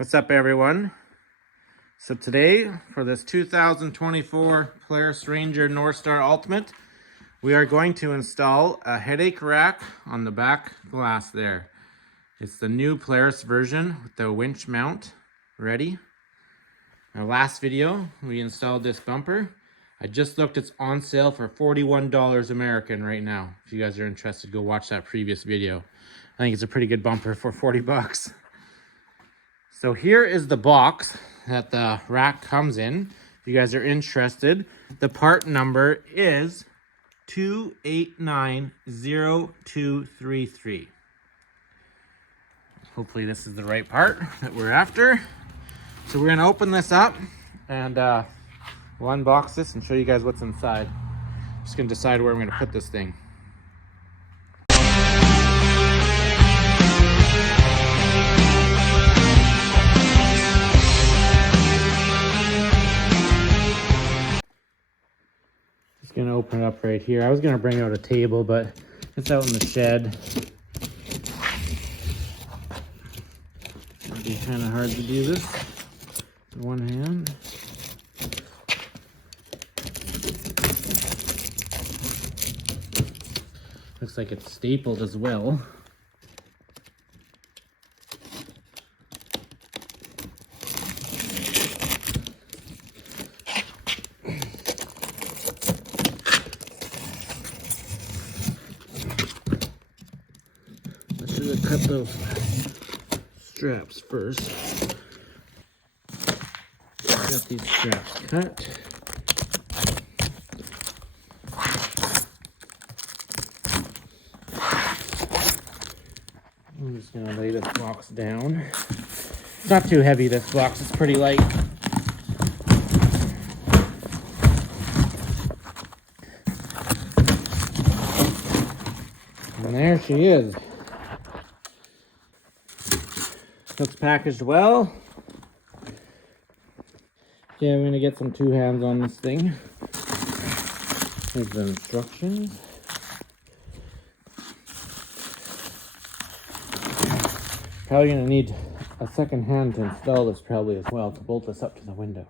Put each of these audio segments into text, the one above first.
What's up, everyone? So today, for this 2024 Polaris Ranger Northstar Ultimate, we are going to install a headache rack on the back glass there. It's the new Polaris version with the winch mount ready. In our last video, we installed this bumper. I just looked, it's on sale for $41 American right now. If you guys are interested, go watch that previous video. I think it's a pretty good bumper for 40 bucks. So here is the box that the rack comes in. If you guys are interested, the part number is 2890233. Hopefully this is the right part that we're after. So we're gonna open this up and we'll unbox this and show you guys what's inside. Just gonna decide where I'm gonna put this thing. Just gonna open it up right here. I was gonna bring out a table, but it's out in the shed. It'd be kind of hard to do this with one hand. Looks like it's stapled as well. I should have cut those straps first. Got these straps cut. I'm just gonna lay this box down. It's not too heavy, this box, it's pretty light. And there she is. Looks packaged well. Okay, I'm gonna get some two hands on this thing. Here's the instructions. Probably gonna need a second hand to install this probably as well, to bolt this up to the window.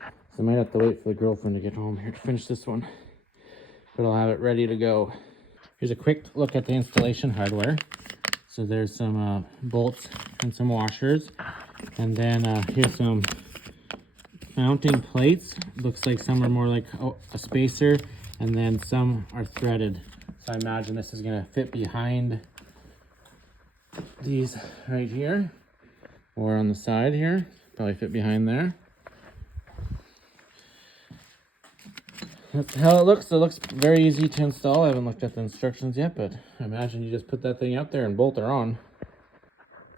So I might have to wait for the girlfriend to get home here to finish this one, but I'll have it ready to go. Here's a quick look at the installation hardware. So there's some bolts and some washers, and then here's some mounting plates. Looks like some are more like a spacer, and then some are threaded. So I imagine this is gonna fit behind these right here, or on the side here. Probably fit behind there. That's how it looks. It looks very easy to install. I haven't looked at the instructions yet, but I imagine you just put that thing out there and bolt her on.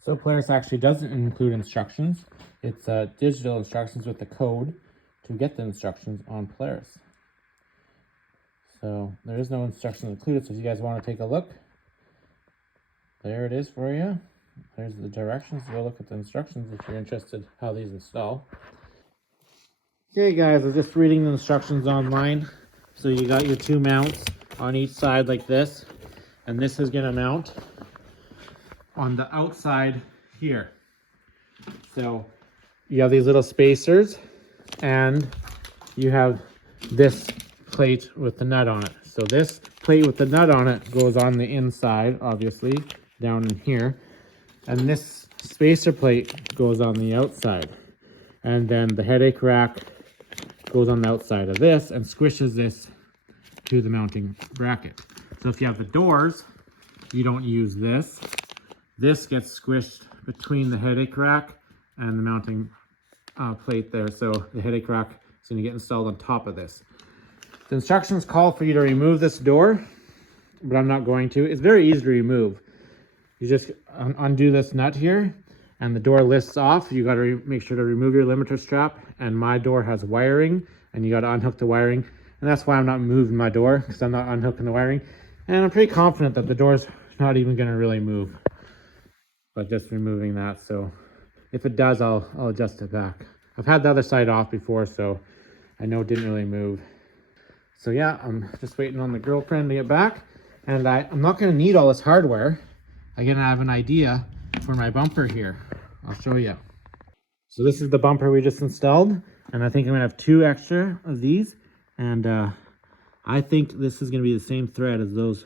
So Polaris actually doesn't include instructions. It's digital instructions with the code to get the instructions on Polaris. So there is no instructions included, so if you guys want to take a look, there it is for you. There's the directions. Go look at the instructions if you're interested how these install. Okay guys, I'm just reading the instructions online. So you got your two mounts on each side like this, and this is gonna mount on the outside here. So you have these little spacers, and you have this plate with the nut on it. So this plate with the nut on it goes on the inside, obviously, down in here, and this spacer plate goes on the outside, and then the headache rack goes on the outside of this and squishes this to the mounting bracket. So if you have the doors, you don't use this. This gets squished between the headache rack and the mounting plate there. So the headache rack is going to get installed on top of this. The instructions call for you to remove this door, but I'm not going to. It's very easy to remove. You just undo this nut here, and the door lifts off. You got to make sure to remove your limiter strap, and my door has wiring, and you got to unhook the wiring, and that's why I'm not moving my door, because I'm not unhooking the wiring, and I'm pretty confident that the door's not even going to really move, but just removing that. So if it does, I'll adjust it back. I've had the other side off before, so I know it didn't really move. So yeah, I'm just waiting on the girlfriend to get back, and I'm not going to need all this hardware. I'm going to have an idea for my bumper here. I'll show you. So this is the bumper we just installed, and I think I'm gonna have 2 extra of these, and I think this is gonna be the same thread as those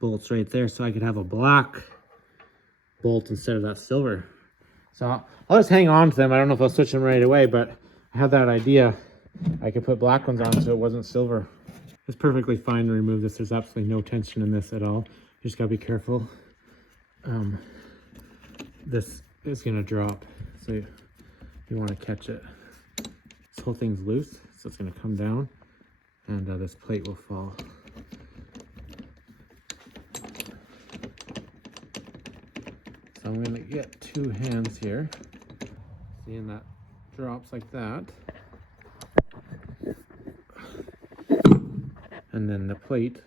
bolts right there, so I could have a black bolt instead of that silver. So I'll just hang on to them. I don't know if I'll switch them right away, but I had that idea. I could put black ones on so it wasn't silver. It's perfectly fine to remove this. There's absolutely no tension in this at all. You just gotta be careful. This is gonna drop, so you want to catch it. This whole thing's loose, so it's gonna come down, and this plate will fall. So I'm gonna get 2 hands here. Seeing that drops like that. And then the plate.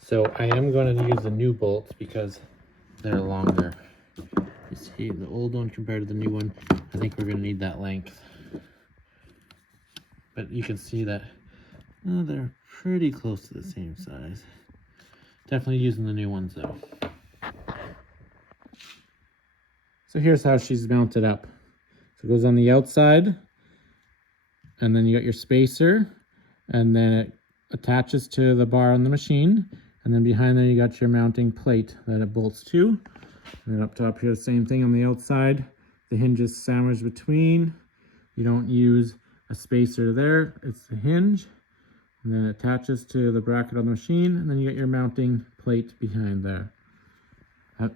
So I am going to use the new bolts because they're longer. You see the old one compared to the new one, I think we're going to need that length. But you can see that they're pretty close to the same size. Definitely using the new ones though. So here's how she's mounted up. So it goes on the outside, and then you got your spacer, and then it attaches to the bar on the machine, and then behind there you got your mounting plate that it bolts to. And then up top here, the same thing on the outside. The hinge is sandwiched between. You don't use a spacer there, it's the hinge. And then it attaches to the bracket on the machine, and then you get your mounting plate behind there.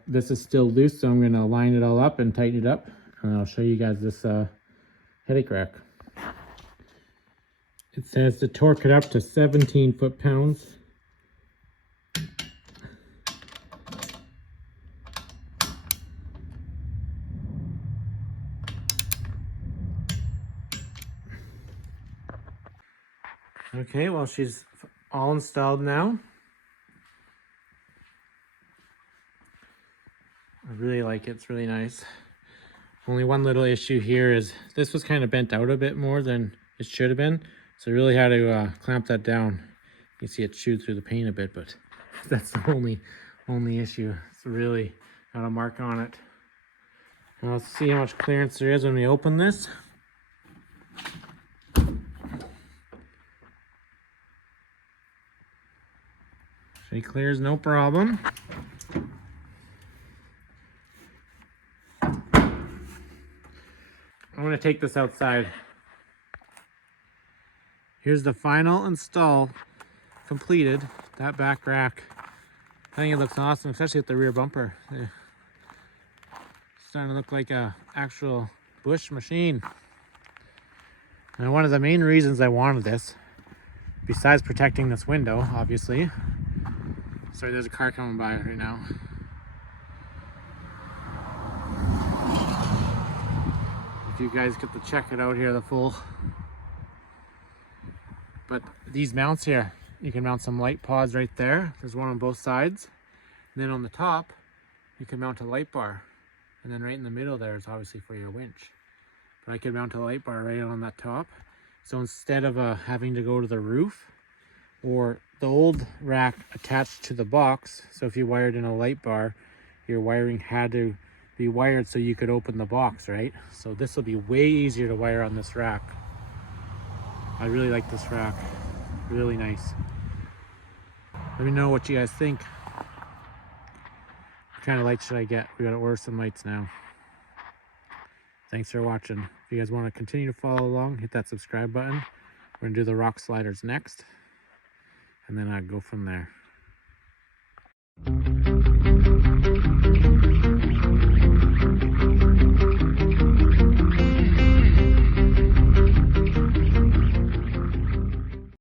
This is still loose, so I'm going to line it all up and tighten it up, and I'll show you guys this headache rack. It says to torque it up to 17 foot-pounds. Okay, well, she's all installed now. I really like it, it's really nice. Only one little issue here is this was kind of bent out a bit more than it should have been. So I really had to clamp that down. You see it chewed through the paint a bit, but that's the only issue. It's really got a mark on it. Now let's see how much clearance there is when we open this. She clears no problem. I'm going to take this outside. Here's the final install completed. That back rack. I think it looks awesome, especially with the rear bumper. It's starting to look like a actual Bush machine. And one of the main reasons I wanted this, besides protecting this window, obviously. Sorry, there's a car coming by right now. If you guys get to check it out here, the full. But these mounts here, you can mount some light pods right there. There's one on both sides. And then on the top, you can mount a light bar. And then right in the middle there is obviously for your winch. But I could mount a light bar right on that top. So instead of having to go to the roof, or the old rack attached to the box, so if you wired in a light bar, your wiring had to be wired so you could open the box, right? So this will be way easier to wire on this rack. I really like this rack. Really nice. Let me know what you guys think. What kind of lights should I get? We gotta order some lights now. Thanks for watching. If you guys want to continue to follow along, hit that subscribe button. We're gonna do the rock sliders next, and then I'll go from there.